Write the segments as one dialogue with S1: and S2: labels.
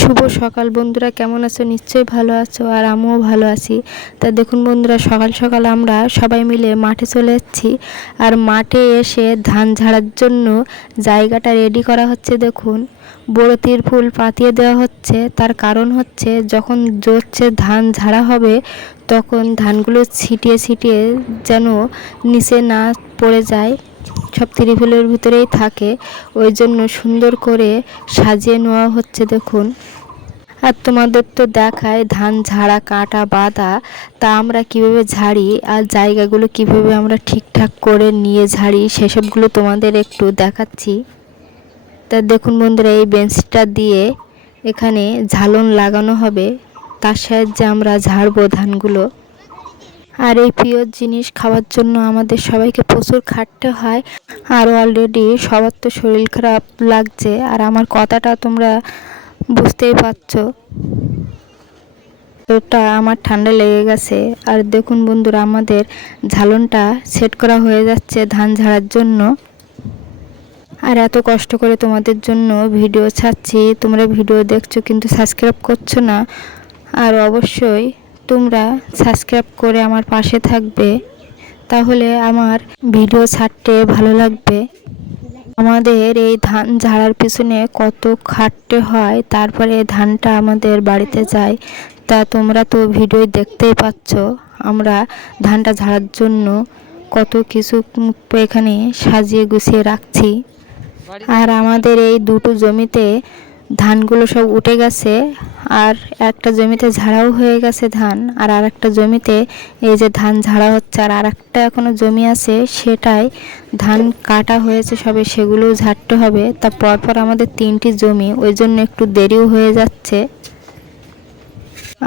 S1: শুভ সকাল বন্ধুরা, কেমন আছো? নিশ্চয়ই ভালো আছো আর আমিও ভালো আছি। তা দেখুন বন্ধুরা, সকাল সকাল আমরা সবাই মিলে মাঠে চলে যাচ্ছি আর মাঠে এসে ধান ঝাড়ার জন্য জায়গাটা রেডি করা হচ্ছে দেখুন। বড় ফুল পাতিয়ে দেওয়া হচ্ছে। তার কারণ হচ্ছে যখন জোরছে ধান ঝাড়া হবে, তখন ধানগুলো ছিটিয়ে ছিটিয়ে যেন নিচে না পড়ে যায়। সব ত্রিফুলের ভিতরেই থাকে, ওই জন্য সুন্দর করে সাজিয়ে নেওয়া হচ্ছে, দেখুন। আর তোমাদের তো দেখায় ধান ঝাড়া, কাটা, বাঁধা, তা আমরা কীভাবে ঝাড়ি আর জায়গাগুলো কীভাবে আমরা ঠিকঠাক করে নিয়ে ঝাড়ি, সেসবগুলো তোমাদের একটু দেখাচ্ছি। তা দেখুন বন্ধুরা, এই বেঞ্চটা দিয়ে এখানে ঝালন লাগানো হবে, তার সাহায্যে আমরা ঝাড়বো ধানগুলো। আর এই প্রিয় জিনিস খাওয়ার জন্য আমাদের সবাইকে প্রচুর খাটতে হয়। আর অলরেডি সবার তো শরীর খারাপ লাগছে। আর আমার কথাটা তোমরা বুঝতেই পারছ। ওটা আমার ঠান্ডা লেগে গেছে। আর দেখুন বন্ধুরা, আমাদের ঝালনটা সেট করা হয়ে যাচ্ছে ধান ঝাড়ার জন্য। আর এত কষ্ট করে তোমাদের জন্য ভিডিও ছাড়ছি। তোমরা ভিডিও দেখছ কিন্তু সাবস্ক্রাইব করছ না। আর অবশ্যই তোমরা সাবস্ক্রাইব করে আমার পাশে থাকবে, তাহলে আমার ভিডিও ছাড়তে ভালো লাগবে। আমাদের এই ধান ঝাড়ার পিছনে কত খাটতে হয়, তারপরে ধানটা আমাদের বাড়িতে যায়। তা তোমরা তো ভিডিও দেখতেই পাচ্ছ, আমরা ধানটা ঝাড়ার জন্য কত কিছু এখানে সাজিয়ে গুছিয়ে রাখছি। আর আমাদের এই দুটো জমিতে ধানগুলো সব উঠে গেছে, আর একটা জমিতে ঝাড়াও হয়ে গেছে ধান, আর আর একটা জমিতে এই যে ধান ঝাড়া হচ্ছে, আর আর একটা এখনও জমি আছে, সেটাই ধান কাটা হয়েছে সবে, সেগুলোও ঝাড়তে হবে। তা পরপর আমাদের তিনটি জমি, ওই জন্য একটু দেরিও হয়ে যাচ্ছে।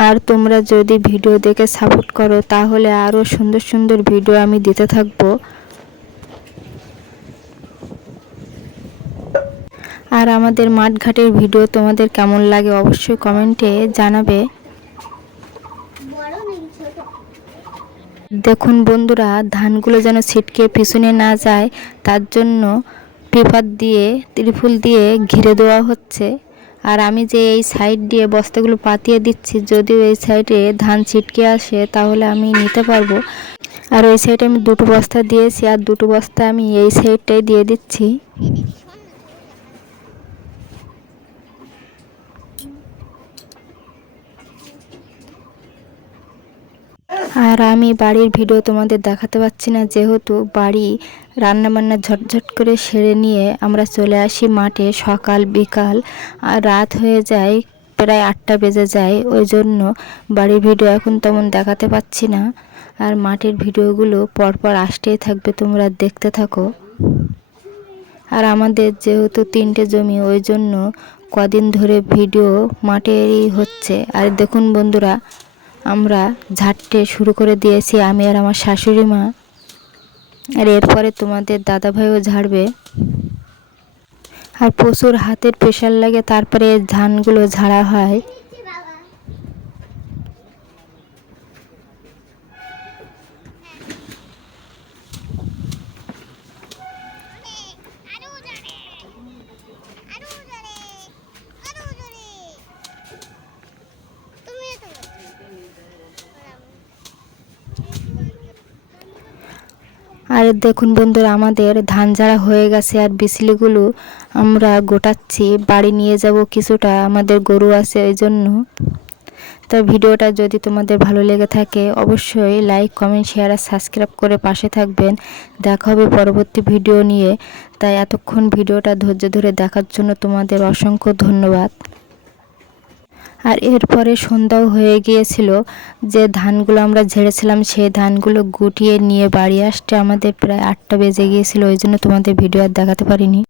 S1: আর তোমরা যদি ভিডিও দেখে সাপোর্ট করো, তাহলে আরও সুন্দর সুন্দর ভিডিও আমি দিতে থাকব আর আমাদের মাঠঘাটের ভিডিও তোমাদের কেমন লাগে অবশ্যই কমেন্টে জানাবে। দেখুন বন্ধুরা, ধানগুলো যেন ছিটকে পিছনে না যায়, তার জন্য পেপার দিয়ে, ত্রিফুল দিয়ে ঘিরে দেওয়া হচ্ছে। আর আমি যে এই সাইড দিয়ে বস্তাগুলো পাতিয়ে দিচ্ছি, যদিও এই সাইডে ধান ছিটকে আসে, তাহলে আমি নিতে পারব। আর ওই সাইডে আমি দুটো বস্তা দিয়েছি, আর দুটো বস্তা আমি এই সাইডটাই দিয়ে দিচ্ছি। আর আমি বাড়ির ভিডিও তোমাদের দেখাতে পাচ্ছি না, যেহেতু বাড়ি রান্নাবান্না ঝটঝট করে সেরে নিয়ে আমরা চলে আসি মাঠে সকাল, বিকাল আর রাত হয়ে যায়, প্রায় আটটা বেজে যায়, ওই জন্য বাড়ির ভিডিও এখন তেমন দেখাতে পাচ্ছি না। আর মাঠের ভিডিওগুলো পরপর আসতেই থাকবে, তোমরা দেখতে থাকো। আর আমাদের যেহেতু তিনটে জমি, ওই জন্য কদিন ধরে ভিডিও মাঠেরই হচ্ছে। আর দেখুন বন্ধুরা আমরা ঝাড়তে শুরু করে দিয়েছি, আমি আর আমার শাশুড়ি মা। আর এরপরে তোমাদের দাদাভাইও ঝাড়বে। আর প্রচুর হাতের প্রেশার লাগে, তারপরে ধানগুলো ঝাড়া হয়। আর দেখুন বন্ধুরা, আমাদের ধান ঝাড়া হয়ে গেছে আর বিচলিগুলো আমরা গোটাচ্ছি, বাড়ি নিয়ে যাব কিছুটা, আমাদের গরু আছে ওই জন্য। তো ভিডিওটা যদি তোমাদের ভালো লেগে থাকে, অবশ্যই লাইক কমেন্ট শেয়ার আর সাবস্ক্রাইব করে পাশে থাকবেন। দেখা হবে পরবর্তী ভিডিও নিয়ে। তাই এতক্ষণ ভিডিওটা ধৈর্য ধরে দেখার জন্য তোমাদের অসংখ্য ধন্যবাদ। আর এরপরে সন্ধ্যাও হয়ে গিয়েছিল যে ধানগুলো আমরা ঝেড়েছিলাম, সেই ধানগুলো গুটিয়ে নিয়ে বাড়ি আসতে আমাদের প্রায় আটটা বেজে গিয়েছিল, ওই জন্য তোমাদের ভিডিও আর দেখাতে পারিনি।